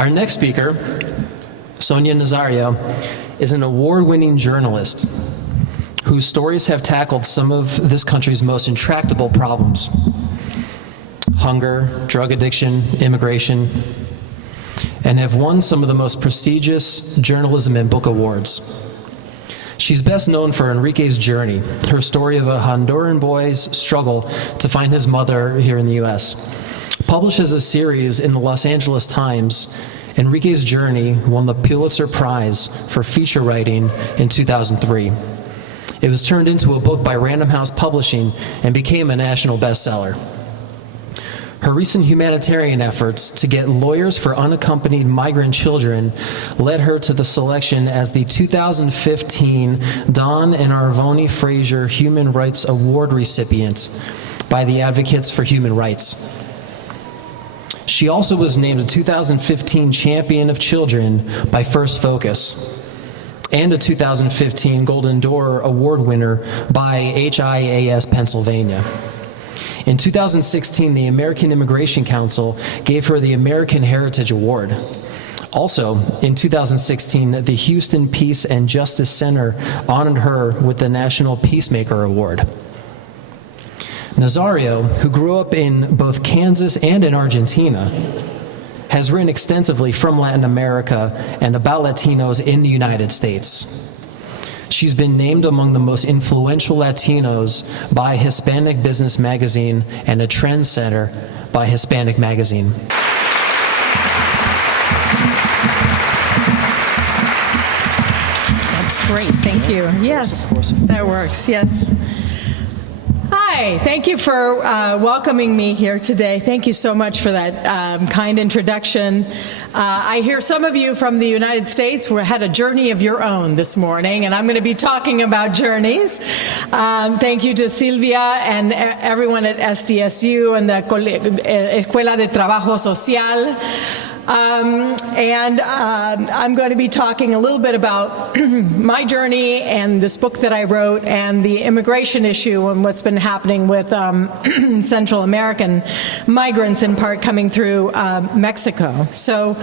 Our next speaker, Sonia Nazario, is an award-winning journalist whose stories have tackled some of this country's most intractable problems: hunger, drug addiction, immigration, and have won some of the most prestigious journalism and book awards. She's best known for Enrique's Journey, her story of a Honduran boy's struggle to find his mother here in the US. Published as a series in the Los Angeles Times, Enrique's Journey won the Pulitzer Prize for feature writing in 2003. It was turned into a book by Random House Publishing and became a national bestseller. Her recent humanitarian efforts to get lawyers for unaccompanied migrant children led her to the selection as the 2015 Don and Arvoni Fraser Human Rights Award recipient by the Advocates for Human Rights. She also was named a 2015 Champion of Children by First Focus and a 2015 Golden Door Award winner by HIAS Pennsylvania. In 2016, the American Immigration Council gave her the American Heritage Award. Also, in 2016, the Houston Peace and Justice Center honored her with the National Peacemaker Award. Nazario, who grew up in both Kansas and in Argentina, has written extensively from Latin America and about Latinos in the United States. She's been named among the most influential Latinos by Hispanic Business Magazine and a trendsetter by Hispanic Magazine. That's great, thank you. Yes, that works, yes. Hi, thank you for welcoming me here today. Thank you so much for that kind introduction. I hear some of you from the United States had a journey of your own this morning, and I'm going to be talking about journeys. Thank you to Silvia and everyone at SDSU and the Escuela de Trabajo Social. I'm going to be talking a little bit about my journey and this book that I wrote and the immigration issue and what's been happening with Central American migrants, in part coming through Mexico. So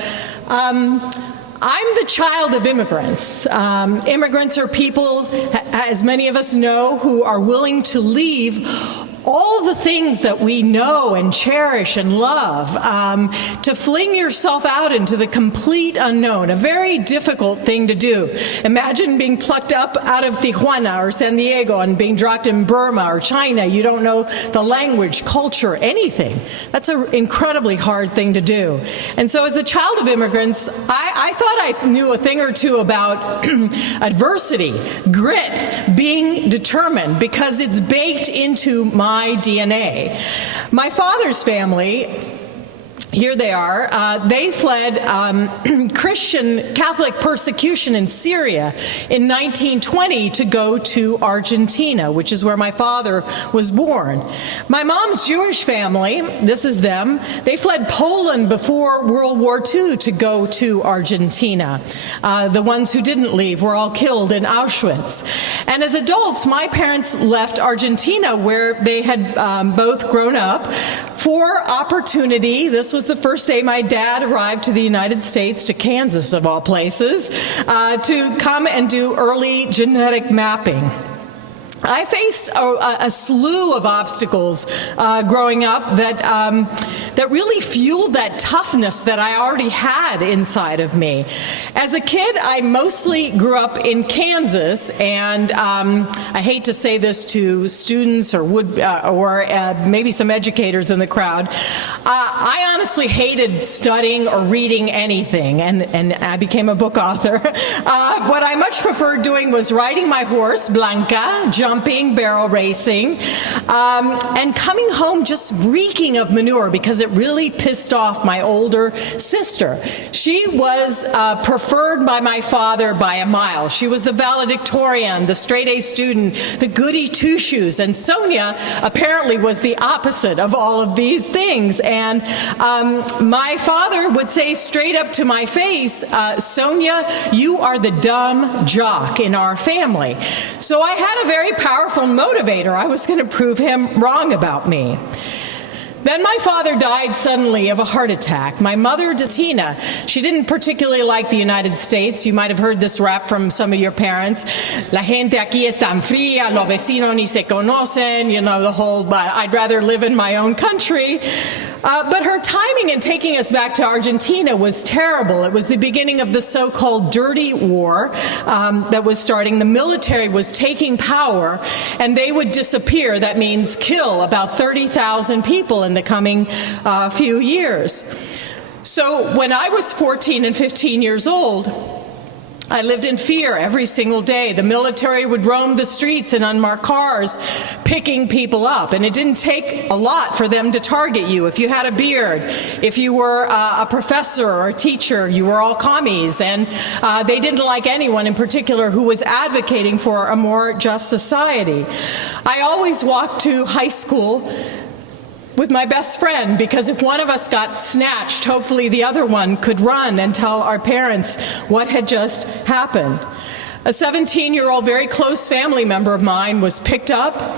I'm the child of immigrants. Immigrants are people, as many of us know, who are willing to leave all the things that we know and cherish and love, to fling yourself out into the complete unknown, a very difficult thing to do. Imagine being plucked up out of Tijuana or San Diego and being dropped in Burma or China. You don't know the language, culture, anything. That's an incredibly hard thing to do. And so as the child of immigrants, I thought I knew a thing or two about adversity, grit, being determined, because it's baked into my DNA. My father's family, here they are, they fled Christian Catholic persecution in Syria in 1920 to go to Argentina, which is where my father was born. My mom's Jewish family, this is them, they fled Poland before World War II to go to Argentina. The ones who didn't leave were all killed in Auschwitz. And as adults, my parents left Argentina, where they had both grown up, for opportunity. This was the first day my dad arrived to the United States, to Kansas of all places, to come and do early genetic mapping. I faced a slew of obstacles growing up that really fueled that toughness that I already had inside of me. As a kid, I mostly grew up in Kansas, and I hate to say this to students or maybe some educators in the crowd. I honestly hated studying or reading anything, and I became a book author. What I much preferred doing was riding my horse, Blanca, jumping, barrel racing, and coming home just reeking of manure because it really pissed off my older sister. She was preferred by my father by a mile. She was the valedictorian, the straight-A student, the goody two-shoes, and Sonia apparently was the opposite of all of these things. And my father would say straight up to my face, Sonia, you are the dumb jock in our family. So I had a very powerful motivator. I was going to prove him wrong about me. Then my father died suddenly of a heart attack. My mother, Tina, she didn't particularly like the United States. You might have heard this rap from some of your parents. La gente aquí es tan fría, los vecinos ni se conocen, you know, the whole, I'd rather live in my own country. But her timing in taking us back to Argentina was terrible. It was the beginning of the so-called dirty war that was starting. The military was taking power, and they would disappear. That means kill about 30,000 people in the coming few years. So when I was 14 and 15 years old, I lived in fear every single day. The military would roam the streets in unmarked cars, picking people up. And it didn't take a lot for them to target you. If you had a beard, if you were a professor or a teacher, you were all commies. And they didn't like anyone in particular who was advocating for a more just society. I always walked to high school with my best friend, because if one of us got snatched, hopefully the other one could run and tell our parents what had just happened. A 17-year-old, very close family member of mine was picked up,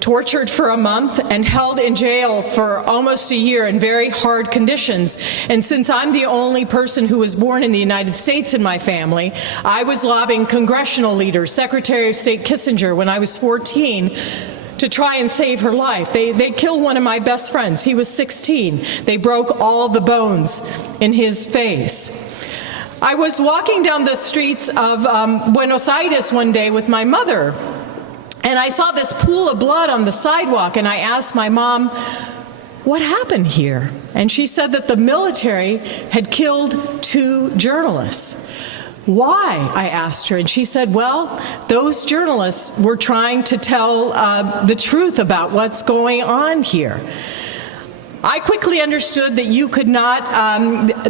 tortured for a month, and held in jail for almost a year in very hard conditions. And since I'm the only person who was born in the United States in my family, I was lobbying congressional leaders, Secretary of State Kissinger, when I was 14, to try and save her life. They killed one of my best friends. He was 16. They broke all the bones in his face. I was walking down the streets of Buenos Aires one day with my mother, and I saw this pool of blood on the sidewalk, and I asked my mom, what happened here? And she said that the military had killed 2 journalists. Why? I asked her, and she said, well, those journalists were trying to tell the truth about what's going on here. I quickly understood that you could not,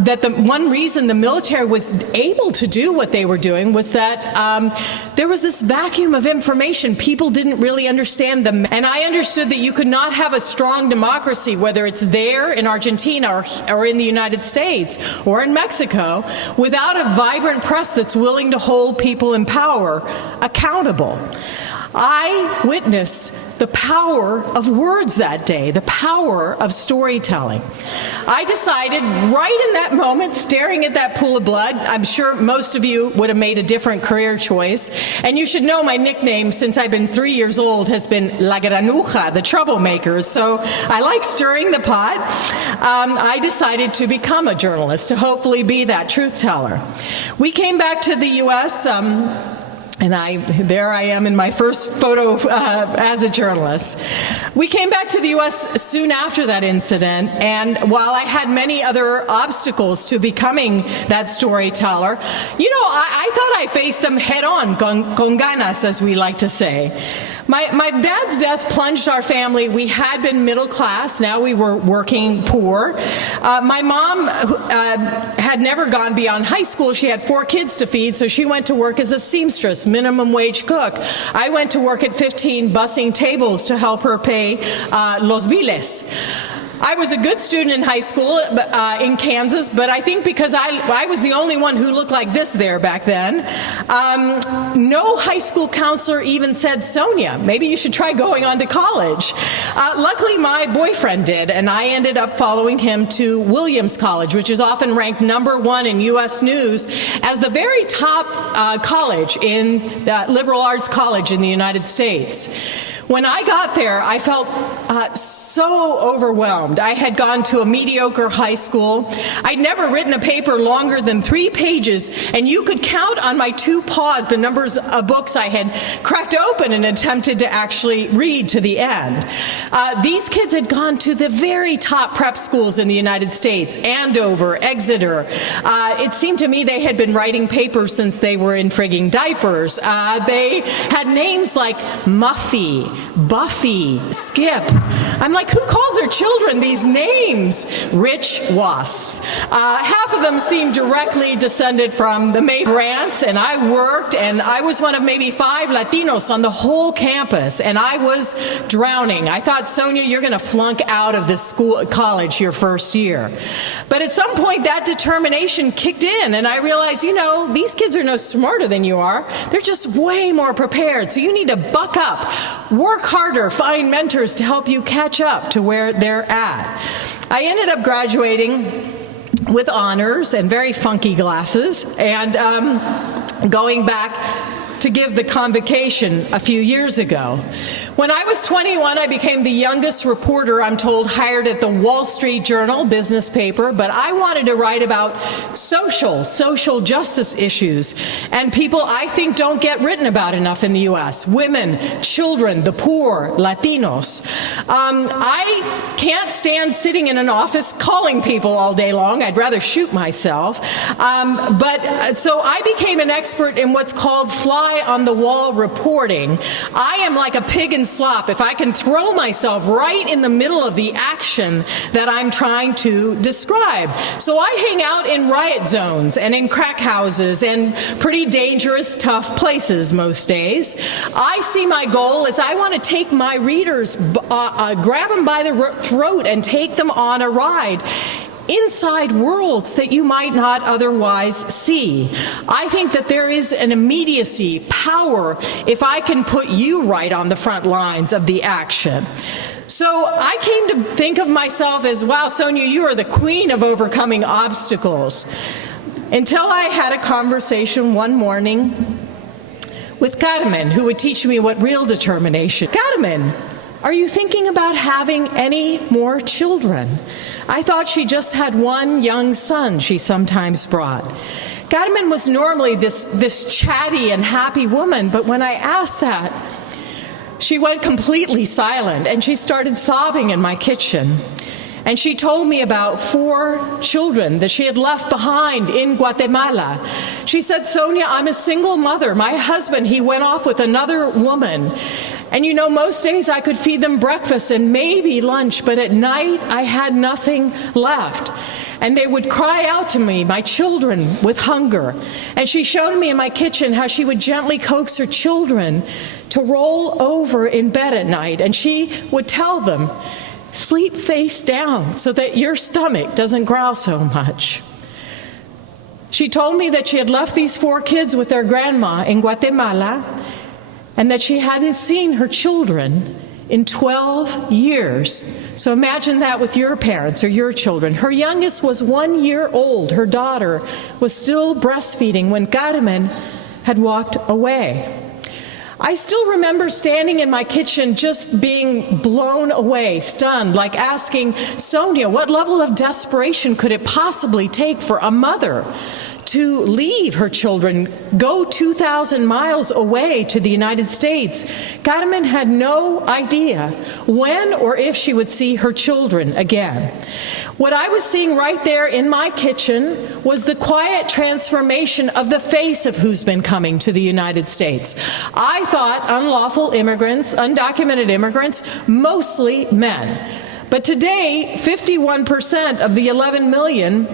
that the one reason the military was able to do what they were doing was that there was this vacuum of information. People didn't really understand them. And I understood that you could not have a strong democracy, whether it's there in Argentina or in the United States or in Mexico, without a vibrant press that's willing to hold people in power accountable. I witnessed the power of words that day, the power of storytelling. I decided right in that moment, staring at that pool of blood, I'm sure most of you would have made a different career choice. And you should know my nickname since I've been 3 years old has been La Granuja, the troublemaker. So I like stirring the pot. I decided to become a journalist, to hopefully be that truth teller. We came back to the U.S., and there I am in my first photo as a journalist. We came back to the U.S. soon after that incident, and while I had many other obstacles to becoming that storyteller, you know, I thought I faced them head on, con ganas, as we like to say. My dad's death plunged our family. We had been middle class. Now we were working poor. My mom had never gone beyond high school. She had 4 kids to feed, so she went to work as a seamstress, minimum wage cook. I went to work at 15 bussing tables to help her pay los biles. I was a good student in high school in Kansas, but I think because I was the only one who looked like this there back then, no high school counselor even said, Sonia, maybe you should try going on to college. Luckily, my boyfriend did, and I ended up following him to Williams College, which is often ranked #1 in U.S. News as the very top college in liberal arts college in the United States. When I got there, I felt so overwhelmed. I had gone to a mediocre high school. I'd never written a paper longer than 3 pages, and you could count on my 2 paws the numbers of books I had cracked open and attempted to actually read to the end. These kids had gone to the very top prep schools in the United States, Andover, Exeter. It seemed to me they had been writing papers since they were in frigging diapers. They had names like Muffy, Buffy, Skip. I'm like, who calls their children children these names, rich wasps. Half of them seem directly descended from the May grants, and I was one of maybe 5 Latinos on the whole campus, and I was drowning. I thought, Sonia, you're going to flunk out of this college your first year. But at some point, that determination kicked in, and I realized, these kids are no smarter than you are. They're just way more prepared. So you need to buck up, work harder, find mentors to help you catch up to where they're at. I ended up graduating with honors and very funky glasses, and going back to give the convocation a few years ago. When I was 21, I became the youngest reporter, I'm told, hired at the Wall Street Journal business paper, but I wanted to write about social justice issues, and people I think don't get written about enough in the U.S. Women, children, the poor, Latinos. I can't stand sitting in an office calling people all day long. I'd rather shoot myself. So I became an expert in what's called fly-on-the-wall reporting. I am like a pig in slop if I can throw myself right in the middle of the action that I'm trying to describe. So I hang out in riot zones and in crack houses and pretty dangerous, tough places most days. I see my goal as I want to take my readers, grab them by the throat and take them on a ride inside worlds that you might not otherwise see. I think that there is an immediacy, power, if I can put you right on the front lines of the action. So I came to think of myself as, wow, Sonia, you are the queen of overcoming obstacles. Until I had a conversation one morning with Carmen, who would teach me what real determination. Carmen, are you thinking about having any more children? I thought she just had one young son she sometimes brought. Carmen was normally this chatty and happy woman, but when I asked that, she went completely silent, and she started sobbing in my kitchen. And she told me about 4 children that she had left behind in Guatemala. She said, Sonia, I'm a single mother. My husband, he went off with another woman. And most days I could feed them breakfast and maybe lunch, but at night I had nothing left. And they would cry out to me, my children, with hunger. And she showed me in my kitchen how she would gently coax her children to roll over in bed at night. And she would tell them, sleep face down so that your stomach doesn't growl so much. She told me that she had left these 4 kids with their grandma in Guatemala and that she hadn't seen her children in 12 years. So imagine that with your parents or your children. Her youngest was 1 year old. Her daughter was still breastfeeding when Carmen had walked away. I still remember standing in my kitchen just being blown away, stunned, like asking Sonia, what level of desperation could it possibly take for a mother to leave her children, go 2,000 miles away to the United States? Carmen had no idea when or if she would see her children again. What I was seeing right there in my kitchen was the quiet transformation of the face of who's been coming to the United States. I thought unlawful immigrants, undocumented immigrants, mostly men. But today, 51% of the 11 million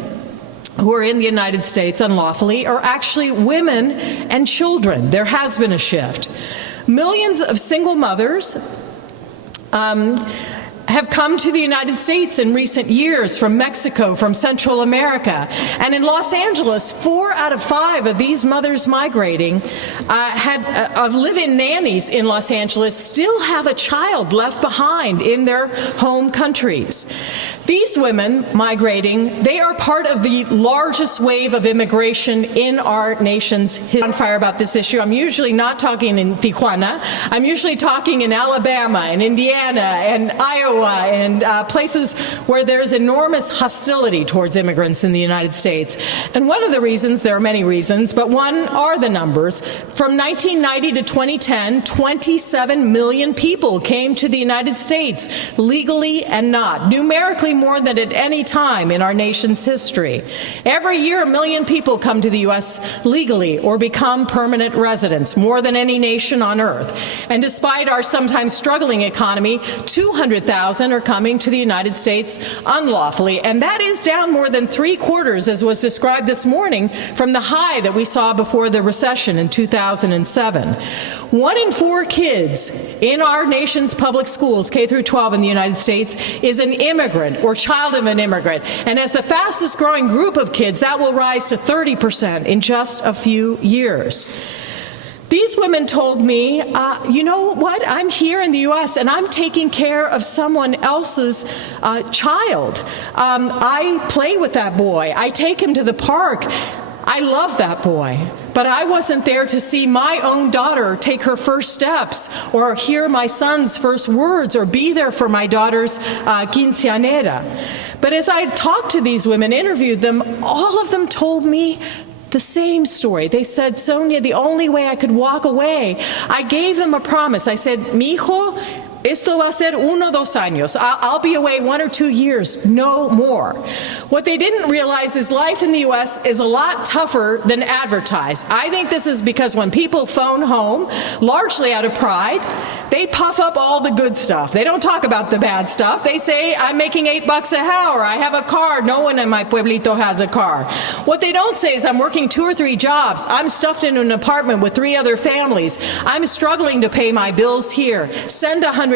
who are in the United States unlawfully are actually women and children. There has been a shift. Millions of single mothers have come to the United States in recent years from Mexico, from Central America. And in Los Angeles, 4 out of 5 of these mothers migrating of live-in nannies in Los Angeles still have a child left behind in their home countries. These women migrating, they are part of the largest wave of immigration in our nation's history. On fire about this issue. I'm usually not talking in Tijuana. I'm usually talking in Alabama and Indiana and Iowa and places where there's enormous hostility towards immigrants in the United States. And one of the reasons, there are many reasons, but one are the numbers. From 1990 to 2010, 27 million people came to the United States, legally and not, numerically more than at any time in our nation's history. Every year, 1 million people come to the U.S. legally or become permanent residents, more than any nation on earth. And despite our sometimes struggling economy, 200,000 200,000 are coming to the United States unlawfully, and that is down more than 3/4, as was described this morning, from the high that we saw before the recession in 2007. 1 in 4 kids in our nation's public schools, K through 12 in the United States, is an immigrant or child of an immigrant. And as the fastest growing group of kids, that will rise to 30% in just a few years. These women told me, you know what, I'm here in the U.S. and I'm taking care of someone else's child. I play with that boy. I take him to the park. I love that boy. But I wasn't there to see my own daughter take her first steps, or hear my son's first words, or be there for my daughter's quinceañera. But as I talked to these women, interviewed them, all of them told me the same story. They said, Sonia, the only way I could walk away, I gave them a promise. I said, mi hijo, esto va a ser 1-2 años. I'll be away 1 or 2 years, no more. What they didn't realize is life in the U.S. is a lot tougher than advertised. I think this is because when people phone home, largely out of pride, they puff up all the good stuff. They don't talk about the bad stuff. They say, I'm making $8 an hour. I have a car. No one in my pueblito has a car. What they don't say is I'm working 2 or 3 jobs. I'm stuffed in an apartment with 3 other families. I'm struggling to pay my bills here. Send $100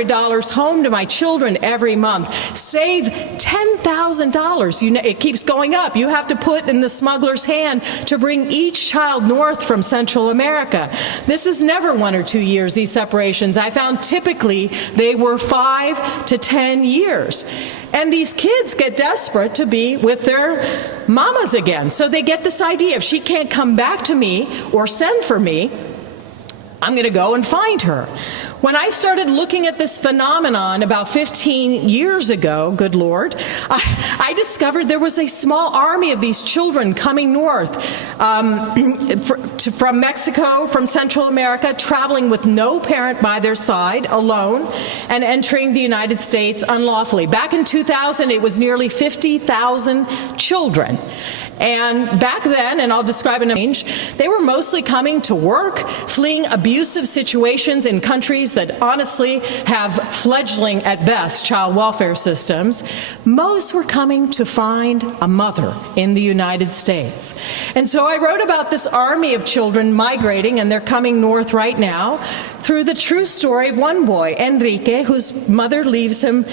home to my children every month. Save $10,000. It keeps going up. You have to put in the smuggler's hand to bring each child north from Central America. This is never 1 or 2 years, these separations. I found typically they were 5 to 10 years. And these kids get desperate to be with their mamas again. So they get this idea, if she can't come back to me or send for me, I'm going to go and find her. When I started looking at this phenomenon about 15 years ago, good Lord, I discovered there was a small army of these children coming north from Mexico, from Central America, traveling with no parent by their side, alone, and entering the United States unlawfully. Back in 2000, it was nearly 50,000 children. And back then, and I'll describe in a range, they were mostly coming to work, fleeing abusive situations in countries that honestly have fledgling at best child welfare systems. Most were coming to find a mother in the United States. And so I wrote about this army of children migrating, and they're coming north right now, through the true story of one boy, Enrique, whose mother leaves him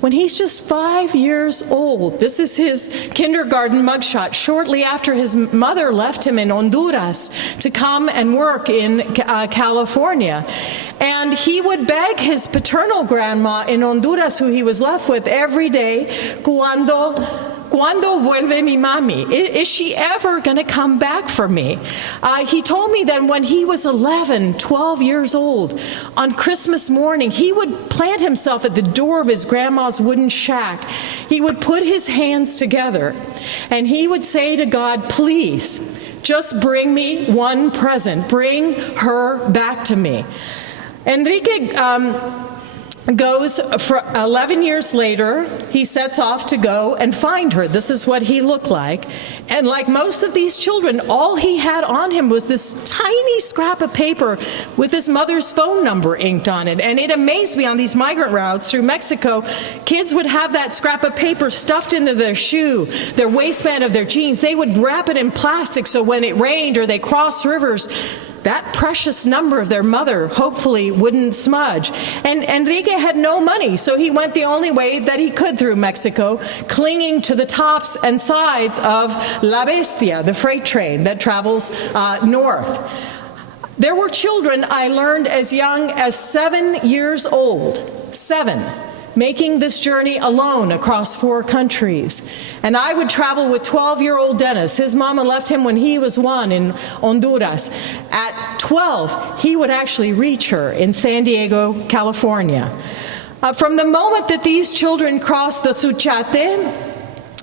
when he's just 5 years old. This is his kindergarten mugshot, shortly after his mother left him in Honduras to come and work in California. And he would beg his paternal grandma in Honduras, who he was left with, every day, ¿Cuándo vuelve mi mami? Is she ever going to come back for me? He told me that when he was 11, 12 years old, on Christmas morning, he would plant himself at the door of his grandma's wooden shack. He would put his hands together, and he would say to God, please, just bring me one present. Bring her back to me. Enrique goes for 11 years later, he sets off to go and find her. This is what he looked like. And like most of these children, all he had on him was this tiny scrap of paper with his mother's phone number inked on it. And it amazed me, on these migrant routes through Mexico, kids would have that scrap of paper stuffed into their shoe, their waistband of their jeans. They would wrap it in plastic so when it rained or they crossed rivers, that precious number of their mother hopefully wouldn't smudge. And Enrique had no money, so he went the only way that he could through Mexico, clinging to the tops and sides of La Bestia, the freight train that travels north. There were children, I learned, as young as 7 years old, 7, making this journey alone across 4 countries. And I would travel with 12-year-old Dennis. His mama left him when he was 1 in Honduras. At 12, he would actually reach her in San Diego, California. From the moment that these children crossed the Suchate,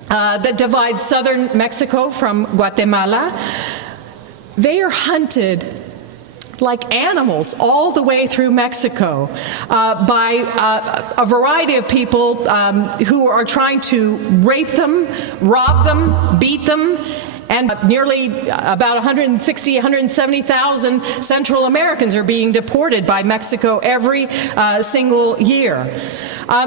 that divides southern Mexico from Guatemala, they are hunted like animals all the way through Mexico by a variety of people who are trying to rape them, rob them, beat them, and nearly about 160, 170,000 Central Americans are being deported by Mexico every single year.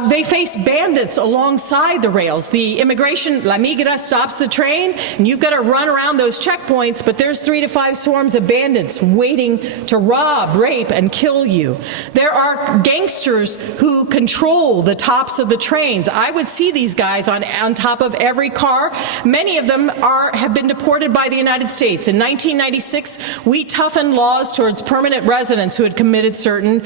They face bandits alongside the rails. The immigration, La Migra, stops the train, and you've got to run around those checkpoints, but there's 3 to 5 swarms of bandits waiting to rob, rape, and kill you. There are gangsters who control the tops of the trains. I would see these guys on top of every car. Many of them have been deported by the United States. In 1996, we toughened laws towards permanent residents who had committed certain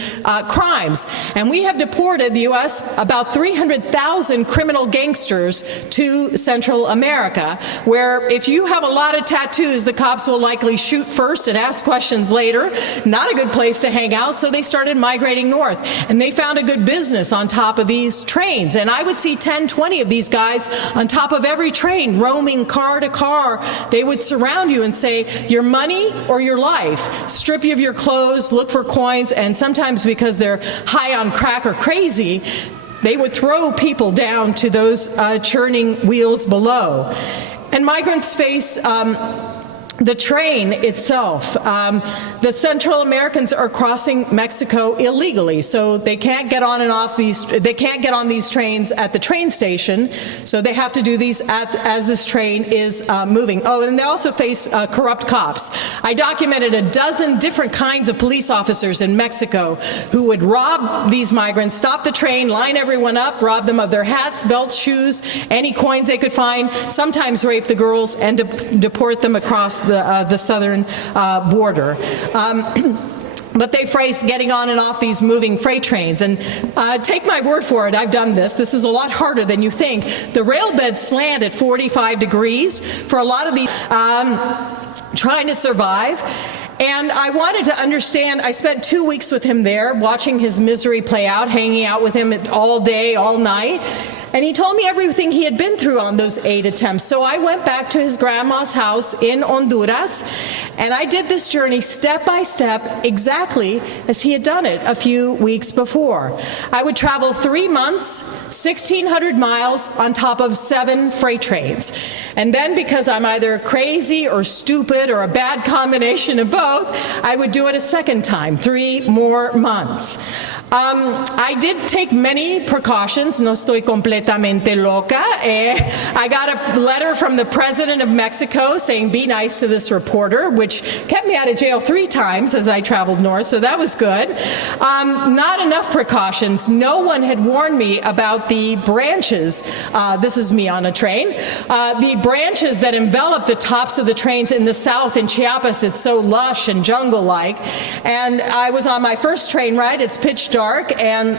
crimes. And we have deported, the U.S., about 300,000 criminal gangsters to Central America, where if you have a lot of tattoos, the cops will likely shoot first and ask questions later. Not a good place to hang out, so they started migrating north. And they found a good business on top of these trains. And I would see 10, 20 of these guys on top of every train, roaming car to car. They would surround you and say, your money or your life. Strip you of your clothes, look for coins, and sometimes because they're high on crack or crazy, they would throw people down to those churning wheels below. And migrants face the train itself. The Central Americans are crossing Mexico illegally, so they can't get on and off these. They can't get on these trains at the train station, so they have to do these as this train is moving. Oh, and they also face corrupt cops. I documented a dozen different kinds of police officers in Mexico who would rob these migrants, stop the train, line everyone up, rob them of their hats, belts, shoes, any coins they could find, sometimes rape the girls, and deport them across the southern border. But they face getting on and off these moving freight trains. And take my word for it, I've done this. This is a lot harder than you think. The rail beds slant at 45 degrees for a lot of these trying to survive. And I wanted to understand, I spent 2 weeks with him there, watching his misery play out, hanging out with him all day, all night. And he told me everything he had been through on those 8 attempts. So I went back to his grandma's house in Honduras, and I did this journey step by step, exactly as he had done it a few weeks before. I would travel 3 months, 1,600 miles on top of 7 freight trains. And then, because I'm either crazy or stupid or a bad combination of both, I would do it a second time, 3 more months. I did take many precautions. No estoy completamente loca. I got a letter from the president of Mexico saying, be nice to this reporter, which kept me out of jail 3 times as I traveled north, so that was good. Not enough precautions. No one had warned me about the branches. This is me on a train. The branches that envelop the tops of the trains in the south in Chiapas. It's so lush and jungle-like. And I was on my first train ride. It's pitch dark, and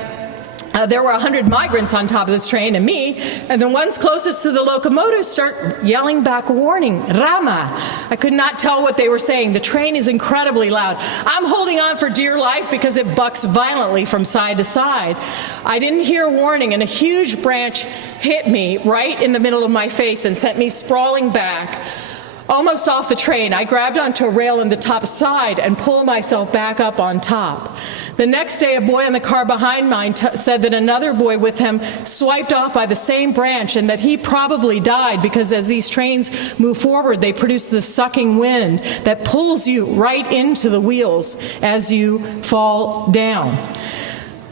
there were 100 migrants on top of this train and me, and the ones closest to the locomotive start yelling back a warning, Rama. I could not tell what they were saying. The train is incredibly loud. I'm holding on for dear life because it bucks violently from side to side. I didn't hear a warning, and a huge branch hit me right in the middle of my face and sent me sprawling back. Almost off the train, I grabbed onto a rail in the top side and pulled myself back up on top. The next day, a boy in the car behind mine said that another boy with him swiped off by the same branch and that he probably died because as these trains move forward, they produce this sucking wind that pulls you right into the wheels as you fall down.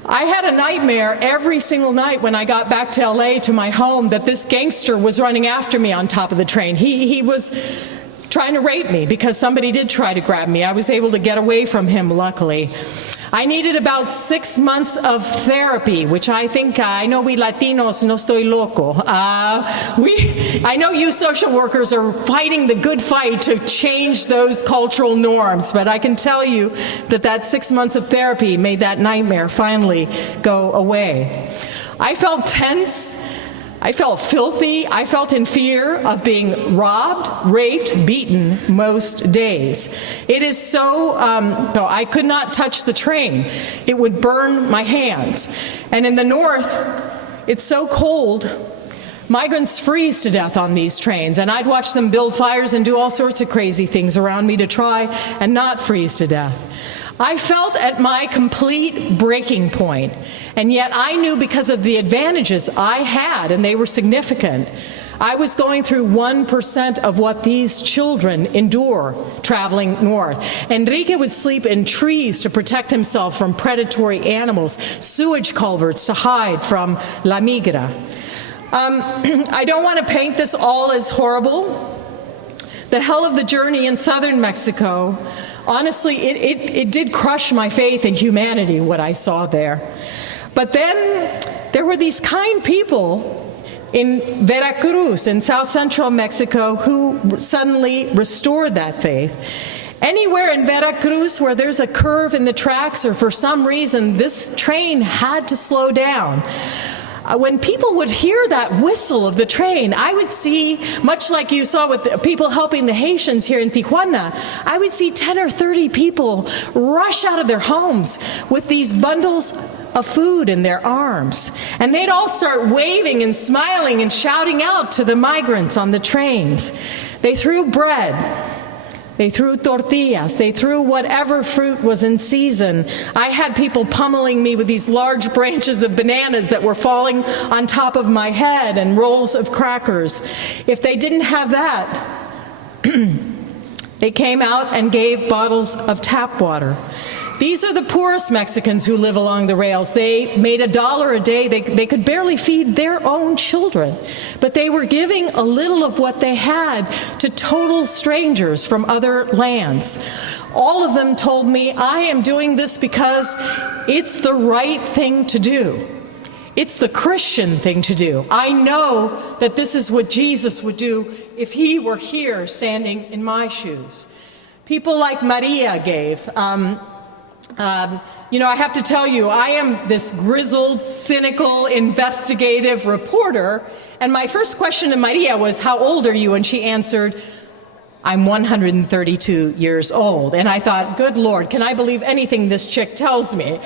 I had a nightmare every single night when I got back to LA to my home that this gangster was running after me on top of the train. He was trying to rape me because somebody did try to grab me. I was able to get away from him, luckily. I needed about 6 months of therapy, which I know we Latinos no estoy loco. I know you social workers are fighting the good fight to change those cultural norms, but I can tell you that 6 months of therapy made that nightmare finally go away. I felt tense. I felt filthy. I felt in fear of being robbed, raped, beaten most days. It is so I could not touch the train. It would burn my hands. And in the north, it's so cold, migrants freeze to death on these trains, and I'd watch them build fires and do all sorts of crazy things around me to try and not freeze to death. I felt at my complete breaking point, and yet I knew because of the advantages I had, and they were significant, I was going through 1% of what these children endure traveling north. Enrique would sleep in trees to protect himself from predatory animals, sewage culverts to hide from La Migra. I don't want to paint this all as horrible. The hell of the journey in southern Mexico, honestly, it did crush my faith in humanity, what I saw there. But then there were these kind people in Veracruz, in south central Mexico, who suddenly restored that faith. Anywhere in Veracruz where there's a curve in the tracks, or for some reason this train had to slow down, when people would hear that whistle of the train, I would see, much like you saw with the people helping the Haitians here in Tijuana, I would see 10 or 30 people rush out of their homes with these bundles of food in their arms. And they'd all start waving and smiling and shouting out to the migrants on the trains. They threw bread. They threw tortillas. They threw whatever fruit was in season. I had people pummeling me with these large branches of bananas that were falling on top of my head, and rolls of crackers. If they didn't have that, they came out and gave bottles of tap water. These are the poorest Mexicans who live along the rails. They made $1 a day. They could barely feed their own children. But they were giving a little of what they had to total strangers from other lands. All of them told me, I am doing this because it's the right thing to do. It's the Christian thing to do. I know that this is what Jesus would do if he were here standing in my shoes. People like Maria gave. I have to tell you, I am this grizzled, cynical, investigative reporter, and my first question to Maria was, how old are you? And she answered, I'm 132 years old. And I thought, good Lord, can I believe anything this chick tells me?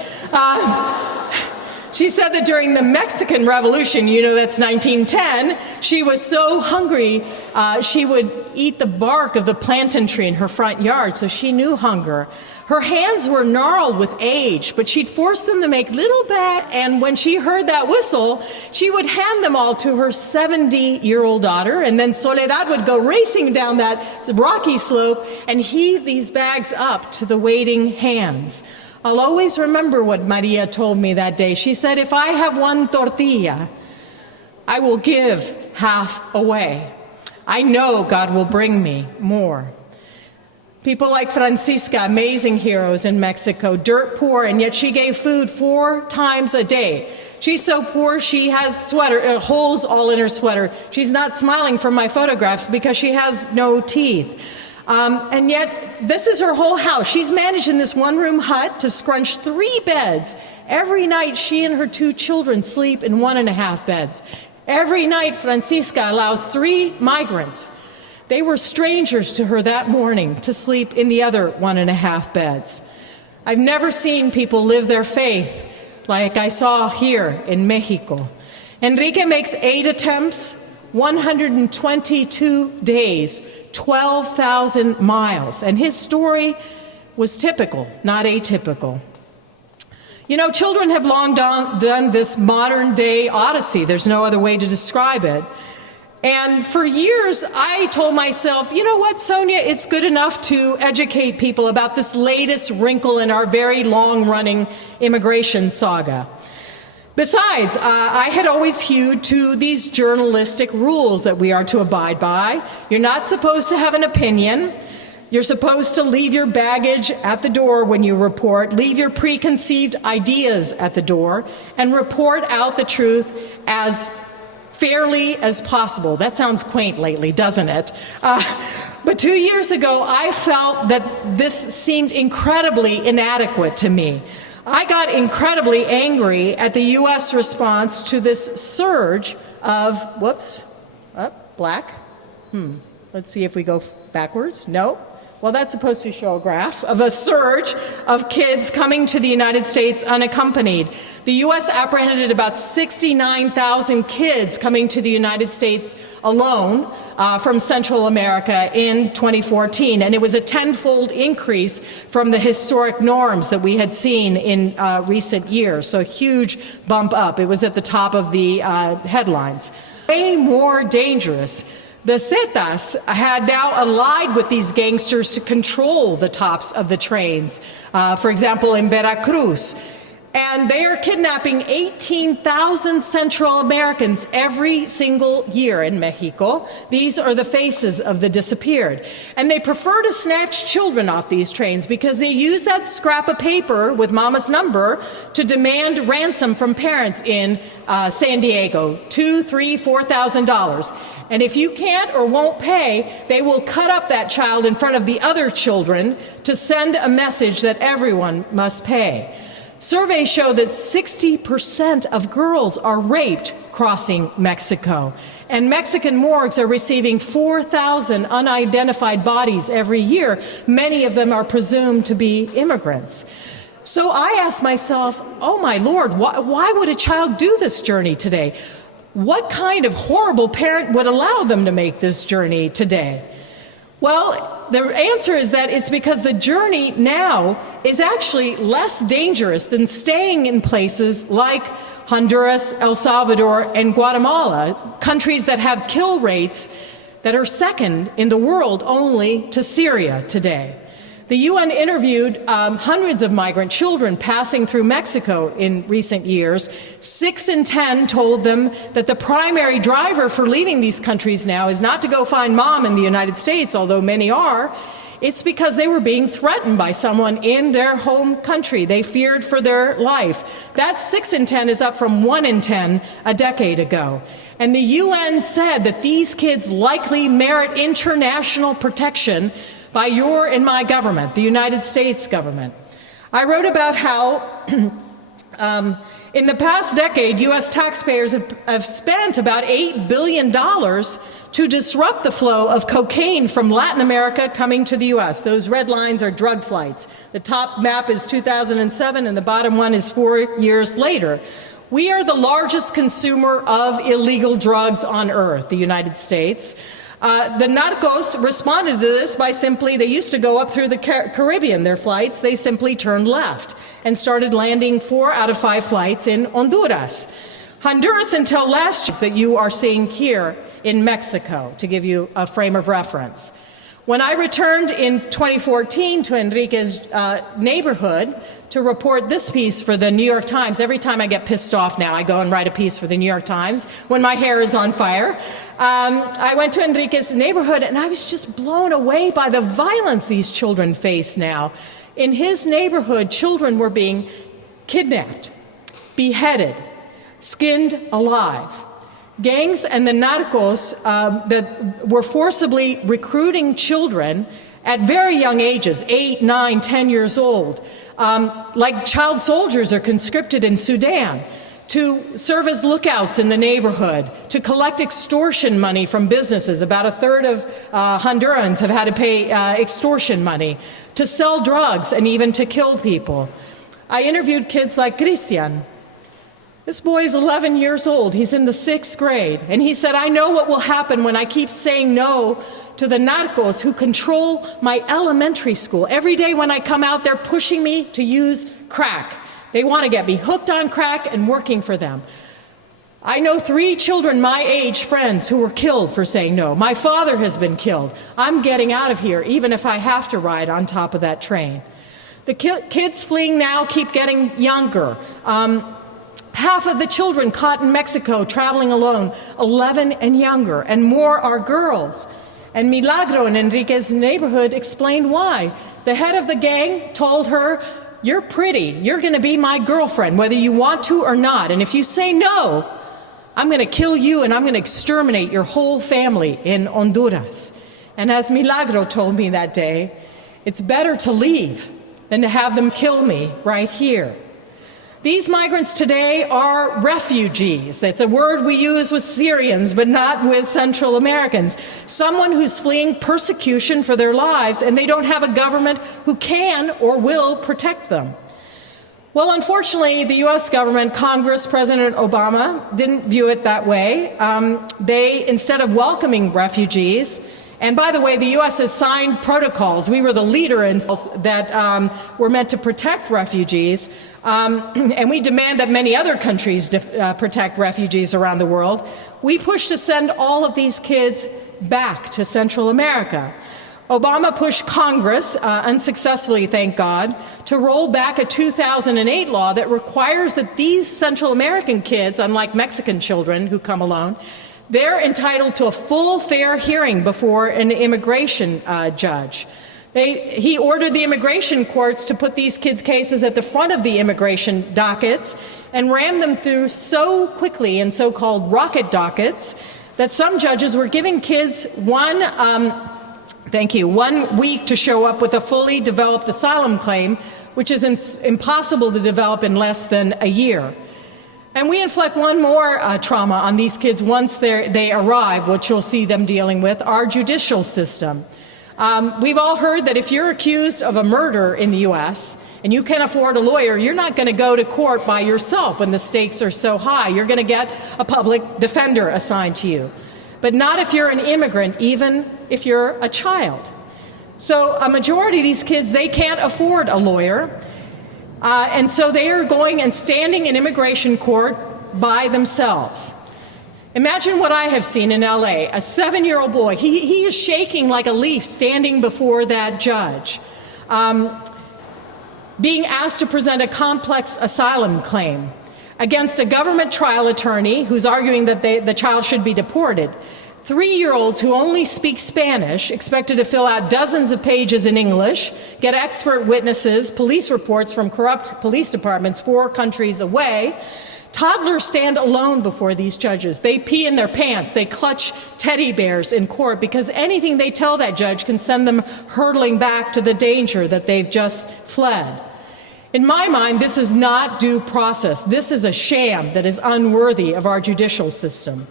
She said that during the Mexican Revolution, that's 1910, she was so hungry, she would eat the bark of the plantain tree in her front yard, so she knew hunger. Her hands were gnarled with age, but she'd force them to make little bags, and when she heard that whistle, she would hand them all to her 70-year-old daughter, and then Soledad would go racing down that rocky slope and heave these bags up to the waiting hands. I'll always remember what Maria told me that day. She said, if I have one tortilla, I will give half away. I know God will bring me more. People like Francisca, amazing heroes in Mexico, dirt poor, and yet she gave food 4 times a day. She's so poor she has holes all in her sweater. She's not smiling from my photographs because she has no teeth. And yet, this is her whole house. She's managed in this one-room hut to scrunch 3 beds. Every night, she and her 2 children sleep in 1.5 beds. Every night, Francisca allows 3 migrants. They were strangers to her that morning to sleep in the other 1.5 beds. I've never seen people live their faith like I saw here in Mexico. Enrique makes 8 attempts, 122 days, 12,000 miles, and his story was typical, not atypical. Children have long done this modern-day odyssey. There's no other way to describe it. And for years, I told myself, you know what, Sonia, it's good enough to educate people about this latest wrinkle in our very long-running immigration saga. Besides, I had always hewed to these journalistic rules that we are to abide by. You're not supposed to have an opinion. You're supposed to leave your baggage at the door when you report, leave your preconceived ideas at the door, and report out the truth as fairly as possible. That sounds quaint lately, doesn't it? But 2 years ago, I felt that this seemed incredibly inadequate to me. I got incredibly angry at the U.S. response to this surge of, black? Let's see if we go backwards. No? Well, that's supposed to show a graph of a surge of kids coming to the United States unaccompanied. The U.S. apprehended about 69,000 kids coming to the United States alone from Central America in 2014, and it was a 10-fold increase from the historic norms that we had seen in recent years, so a huge bump up. It was at the top of the headlines. way more dangerous. The Zetas had now allied with these gangsters to control the tops of the trains, for example, in Veracruz. And they are kidnapping 18,000 Central Americans every single year in Mexico. These are the faces of the disappeared. And they prefer to snatch children off these trains because they use that scrap of paper with mama's number to demand ransom from parents in San Diego, $2,000, $3,000, $4,000. And if you can't or won't pay, they will cut up that child in front of the other children to send a message that everyone must pay. Surveys show that 60% of girls are raped crossing Mexico, and Mexican morgues are receiving 4,000 unidentified bodies every year. Many of them are presumed to be immigrants. So I asked myself, oh my Lord, why would a child do this journey today? What kind of horrible parent would allow them to make this journey today? Well, the answer is that it's because the journey now is actually less dangerous than staying in places like Honduras, El Salvador, and Guatemala, countries that have kill rates that are second in the world only to Syria today. The UN interviewed hundreds of migrant children passing through Mexico in recent years. 6 in 10 told them that the primary driver for leaving these countries now is not to go find mom in the United States, although many are. It's because they were being threatened by someone in their home country. They feared for their life. That 6 in 10 is up from 1 in 10 a decade ago. And the UN said that these kids likely merit international protection by your and my government, the United States government. I wrote about how in the past decade, U.S. taxpayers have spent about $8 billion to disrupt the flow of cocaine from Latin America coming to the U.S. Those red lines are drug flights. The top map is 2007 and the bottom one is 4 years later. We are the largest consumer of illegal drugs on earth, the United States. The narcos responded to this by simply, they used to go up through the Caribbean, their flights, they simply turned left and started landing 4 out of 5 flights in Honduras. Honduras until last year that you are seeing here in Mexico, to give you a frame of reference. When I returned in 2014 to Enrique's neighborhood to report this piece for the New York Times, every time I get pissed off now, I go and write a piece for the New York Times when my hair is on fire. I went to Enrique's neighborhood and I was just blown away by the violence these children face now. In his neighborhood, children were being kidnapped, beheaded, skinned alive. Gangs and the narcos that were forcibly recruiting children at very young ages, 8, 9, 10 years old, like child soldiers are conscripted in Sudan, to serve as lookouts in the neighborhood, to collect extortion money from businesses. About a third of Hondurans have had to pay extortion money, to sell drugs and even to kill people. I interviewed kids like Christian. This boy is 11 years old. He's in the 6th grade. And he said, I know what will happen when I keep saying no to the narcos who control my elementary school. Every day when I come out, they're pushing me to use crack. They want to get me hooked on crack and working for them. I know 3 children my age, friends, who were killed for saying no. My father has been killed. I'm getting out of here, even if I have to ride on top of that train. The kids fleeing now keep getting younger. Half of the children caught in Mexico traveling alone, 11 and younger, and more are girls. And Milagro in Enrique's neighborhood explained why. The head of the gang told her, you're pretty, you're going to be my girlfriend, whether you want to or not. And if you say no, I'm going to kill you and I'm going to exterminate your whole family in Honduras. And as Milagro told me that day, it's better to leave than to have them kill me right here. These migrants today are refugees. It's a word we use with Syrians, but not with Central Americans. Someone who's fleeing persecution for their lives, and they don't have a government who can or will protect them. Well, unfortunately, the U.S. government, Congress, President Obama, didn't view it that way. They, instead of welcoming refugees And by the way, the U.S. has signed protocols. We were the leader in that were meant to protect refugees. And we demand that many other countries protect refugees around the world. We push to send all of these kids back to Central America. Obama pushed Congress, unsuccessfully, thank God, to roll back a 2008 law that requires that these Central American kids, unlike Mexican children who come alone, they're entitled to a full, fair hearing before an immigration judge. He ordered the immigration courts to put these kids' cases at the front of the immigration dockets and ram them through so quickly in so-called rocket dockets that some judges were giving kids 1 week to show up with a fully developed asylum claim, which is impossible to develop in less than a year. And we inflict one more trauma on these kids once they arrive, which you'll see them dealing with, our judicial system. We've all heard that if you're accused of a murder in the U.S. and you can't afford a lawyer, you're not going to go to court by yourself when the stakes are so high. You're going to get a public defender assigned to you. But not if you're an immigrant, even if you're a child. So a majority of these kids, they can't afford a lawyer. And so they are going and standing in immigration court by themselves. Imagine what I have seen in LA, a 7-year-old boy. He is shaking like a leaf standing before that judge, being asked to present a complex asylum claim against a government trial attorney who's arguing that the child should be deported. 3-year-olds who only speak Spanish, expected to fill out dozens of pages in English, get expert witnesses, police reports from corrupt police departments 4 countries away. Toddlers stand alone before these judges. They pee in their pants. They clutch teddy bears in court because anything they tell that judge can send them hurtling back to the danger that they've just fled. In my mind, this is not due process. This is a sham that is unworthy of our judicial system.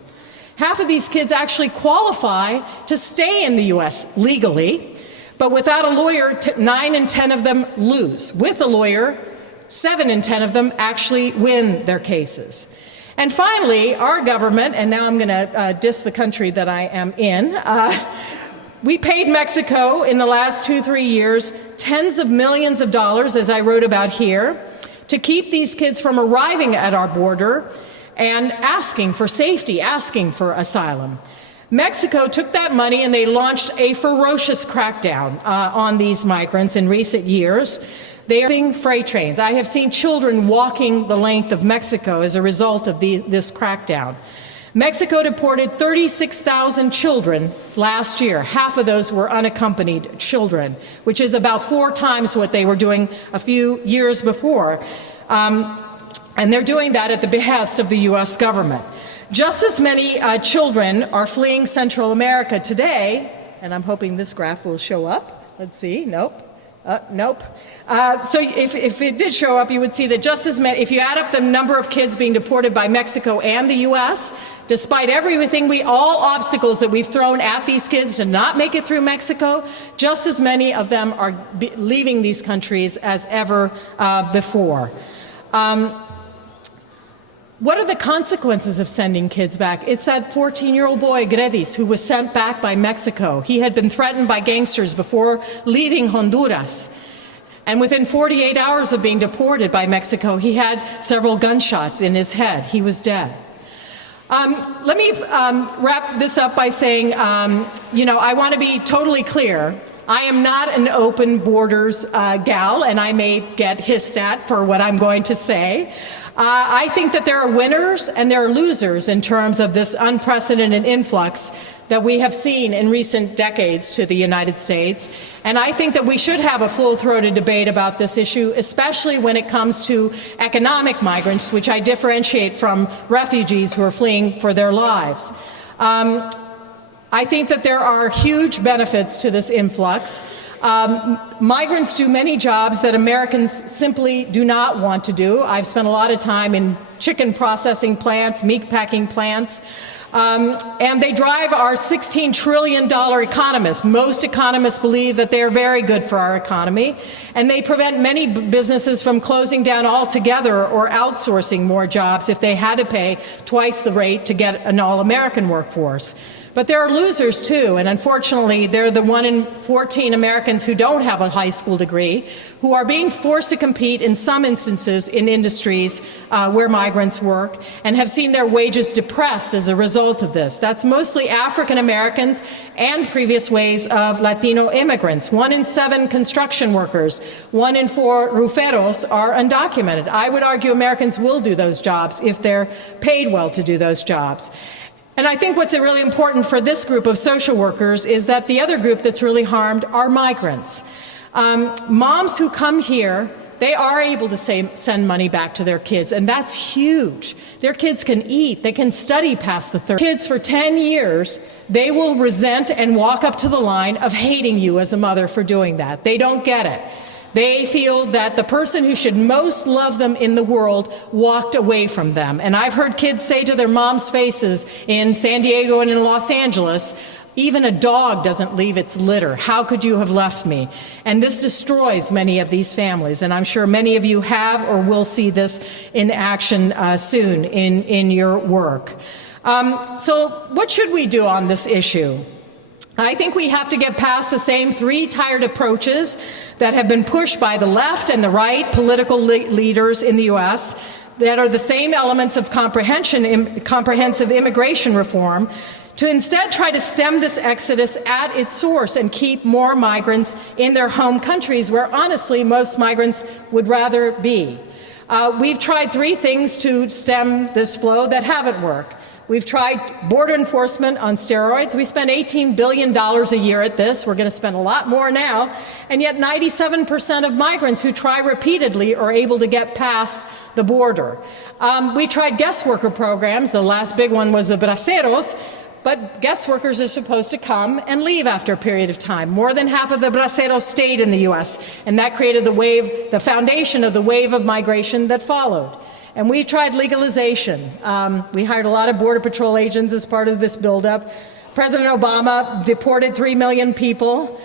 Half of these kids actually qualify to stay in the U.S. legally, but without a lawyer, 9 in 10 of them lose. With a lawyer, 7 in 10 of them actually win their cases. And finally, our government, and now I'm going to diss the country that I am in, we paid Mexico in the last 2-3 years tens of millions of dollars, as I wrote about here, to keep these kids from arriving at our border and asking for safety, asking for asylum. Mexico took that money and they launched a ferocious crackdown on these migrants in recent years. They are being freight trains. I have seen children walking the length of Mexico as a result of this crackdown. Mexico deported 36,000 children last year. Half of those were unaccompanied children, which is about 4 times what they were doing a few years before. And they're doing that at the behest of the U.S. government. Just as many children are fleeing Central America today, and I'm hoping this graph will show up. Let's see, nope. Nope. So if it did show up, you would see that just as many, if you add up the number of kids being deported by Mexico and the U.S., despite everything, all obstacles that we've thrown at these kids to not make it through Mexico, just as many of them are leaving these countries as ever before. What are the consequences of sending kids back? It's that 14-year-old boy, Gredis, who was sent back by Mexico. He had been threatened by gangsters before leaving Honduras. And within 48 hours of being deported by Mexico, he had several gunshots in his head. He was dead. Let me wrap this up by saying, I want to be totally clear. I am not an open borders gal, and I may get hissed at for what I'm going to say. I think that there are winners and there are losers in terms of this unprecedented influx that we have seen in recent decades to the United States. And I think that we should have a full-throated debate about this issue, especially when it comes to economic migrants, which I differentiate from refugees who are fleeing for their lives. I think that there are huge benefits to this influx. Migrants do many jobs that Americans simply do not want to do. I've spent a lot of time in chicken processing plants, meat packing plants, and they drive our $16 trillion economy. Most economists believe that they are very good for our economy, and they prevent many businesses from closing down altogether or outsourcing more jobs if they had to pay twice the rate to get an all-American workforce. But there are losers too, and unfortunately they're the 1 in 14 Americans who don't have a high school degree, who are being forced to compete in some instances in industries where migrants work, and have seen their wages depressed as a result of this. That's mostly African Americans and previous waves of Latino immigrants. 1 in 7 construction workers, 1 in 4 ruferos are undocumented. I would argue Americans will do those jobs if they're paid well to do those jobs. And I think what's really important for this group of social workers is that the other group that's really harmed are migrants. Moms who come here, they are able to send money back to their kids, and that's huge. Their kids can eat, they can study past the 30s. Kids for 10 years, they will resent and walk up to the line of hating you as a mother for doing that. They don't get it. They feel that the person who should most love them in the world walked away from them. And I've heard kids say to their moms' faces in San Diego and in Los Angeles, even a dog doesn't leave its litter. How could you have left me? And this destroys many of these families. And I'm sure many of you have or will see this in action soon in your work. So what should we do on this issue? I think we have to get past the same 3 tired approaches that have been pushed by the left and the right political leaders in the U.S. that are the same elements of comprehensive immigration reform, to instead try to stem this exodus at its source and keep more migrants in their home countries where, honestly, most migrants would rather be. We've tried 3 things to stem this flow that haven't worked. We've tried border enforcement on steroids. We spend $18 billion a year at this. We're going to spend a lot more now. And yet 97% of migrants who try repeatedly are able to get past the border. We tried guest worker programs. The last big one was the braceros. But guest workers are supposed to come and leave after a period of time. More than half of the braceros stayed in the U.S., and that created the foundation of the wave of migration that followed. And we tried legalization. We hired a lot of Border Patrol agents as part of this buildup. President Obama deported 3 million people.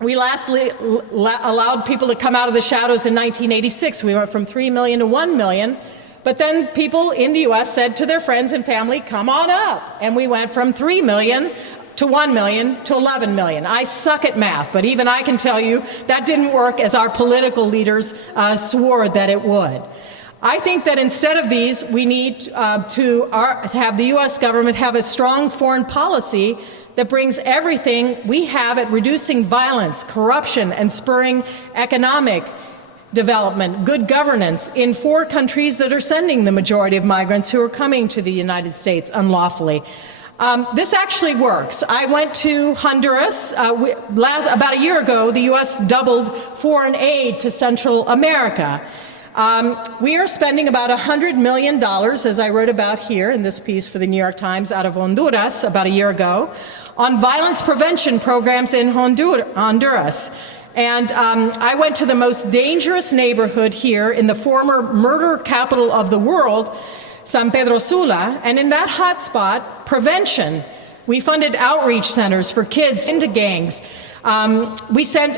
We lastly allowed people to come out of the shadows in 1986. We went from 3 million to 1 million. But then people in the U.S. said to their friends and family, come on up. And we went from 3 million to 1 million to 11 million. I suck at math, but even I can tell you that didn't work as our political leaders swore that it would. I think that instead of these, we need to have the U.S. government have a strong foreign policy that brings everything we have at reducing violence, corruption, and spurring economic development, good governance in 4 countries that are sending the majority of migrants who are coming to the United States unlawfully. This actually works. I went to Honduras. About a year ago, the U.S. doubled foreign aid to Central America. We are spending about $100 million, as I wrote about here in this piece for the New York Times, out of Honduras about a year ago, on violence prevention programs in Honduras. And I went to the most dangerous neighborhood here in the former murder capital of the world, San Pedro Sula, and in that hotspot, prevention. We funded outreach centers for kids into gangs. We sent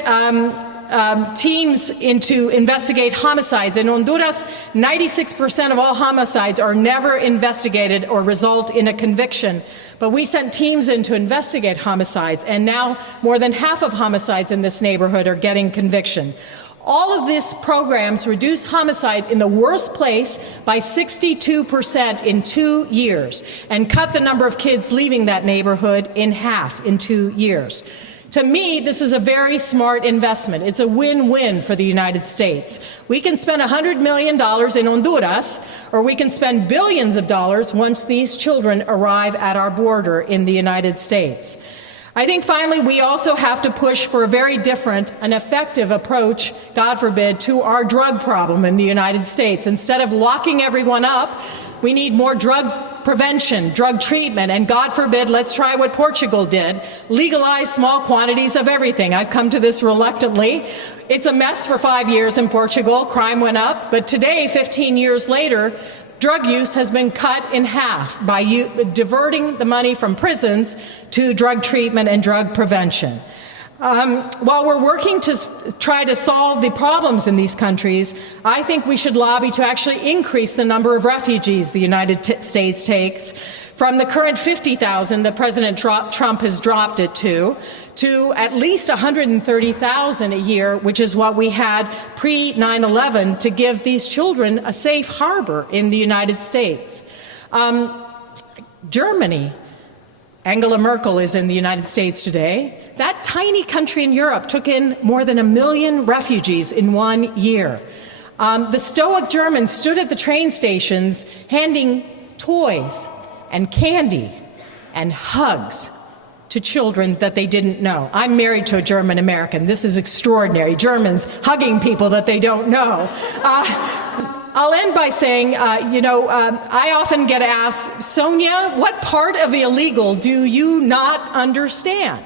teams in to investigate homicides. In Honduras, 96% of all homicides are never investigated or result in a conviction. But we sent teams in to investigate homicides, and now more than half of homicides in this neighborhood are getting conviction. All of these programs reduce homicide in the worst place by 62% in 2 years and cut the number of kids leaving that neighborhood in half in 2 years. To me, this is a very smart investment. It's a win-win for the United States. We can spend $100 million in Honduras, or we can spend billions of dollars once these children arrive at our border in the United States. I think finally we also have to push for a very different and effective approach, God forbid, to our drug problem in the United States. Instead of locking everyone up, we need more drug prevention, drug treatment, and God forbid, let's try what Portugal did, legalize small quantities of everything. I've come to this reluctantly. It's a mess for 5 years in Portugal. Crime went up. But today, 15 years later, drug use has been cut in half by diverting the money from prisons to drug treatment and drug prevention. While we're working to try to solve the problems in these countries, I think we should lobby to actually increase the number of refugees the United States takes from the current 50,000 that President Trump has dropped it to at least 130,000 a year, which is what we had pre-9/11 to give these children a safe harbor in the United States. Germany, Angela Merkel is in the United States today. That tiny country in Europe took in more than 1 million refugees in 1 year. The stoic Germans stood at the train stations handing toys and candy and hugs to children that they didn't know. I'm married to a German American. This is extraordinary. Germans hugging people that they don't know. I'll end by saying, I often get asked, Sonia, what part of the illegal do you not understand?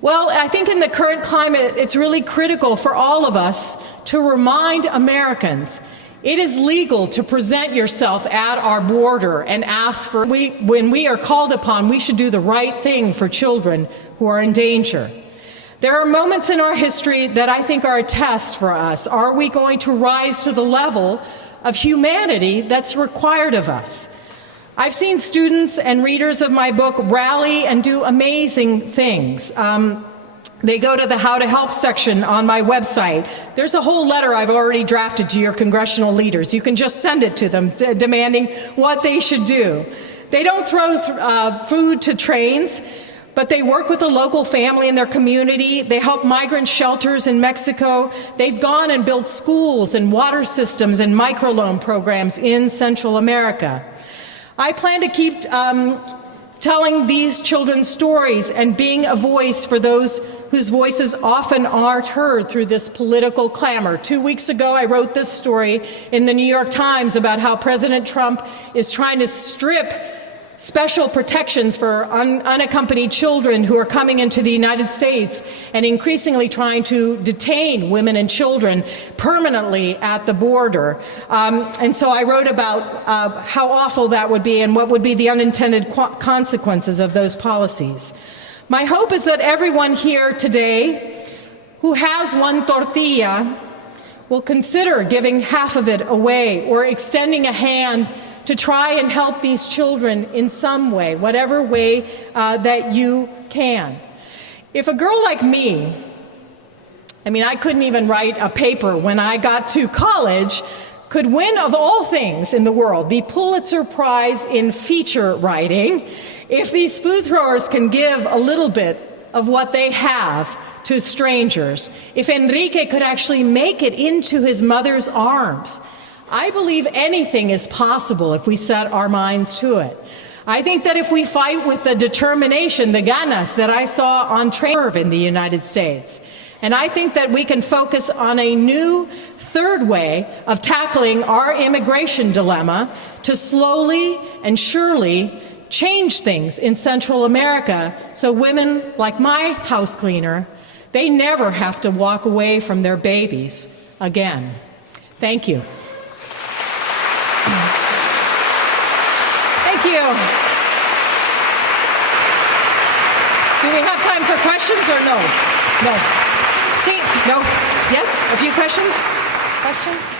Well, I think in the current climate, it's really critical for all of us to remind Americans it is legal to present yourself at our border and ask for, when we are called upon, we should do the right thing for children who are in danger. There are moments in our history that I think are a test for us. Are we going to rise to the level of humanity that's required of us? I've seen students and readers of my book rally and do amazing things. They go to the How to Help section on my website. There's a whole letter I've already drafted to your congressional leaders. You can just send it to them demanding what they should do. They don't throw food to trains, but they work with a local family in their community. They help migrant shelters in Mexico. They've gone and built schools and water systems and microloan programs in Central America. I plan to keep telling these children's stories and being a voice for those whose voices often aren't heard through this political clamor. 2 weeks ago, I wrote this story in the New York Times about how President Trump is trying to strip special protections for unaccompanied children who are coming into the United States and increasingly trying to detain women and children permanently at the border. And so I wrote about how awful that would be and what would be the unintended consequences of those policies. My hope is that everyone here today who has one tortilla will consider giving half of it away or extending a hand to try and help these children in some way, whatever way that you can. If a girl like me, I couldn't even write a paper when I got to college, could win, of all things in the world, the Pulitzer Prize in feature writing, if these food throwers can give a little bit of what they have to strangers, if Enrique could actually make it into his mother's arms, I believe anything is possible if we set our minds to it. I think that if we fight with the determination, the ganas that I saw on train in the United States, and I think that we can focus on a new third way of tackling our immigration dilemma to slowly and surely change things in Central America so women like my house cleaner, they never have to walk away from their babies again. Thank you. Thank you. Do we have time for questions or no? No. See? No? Yes? A few questions? Questions?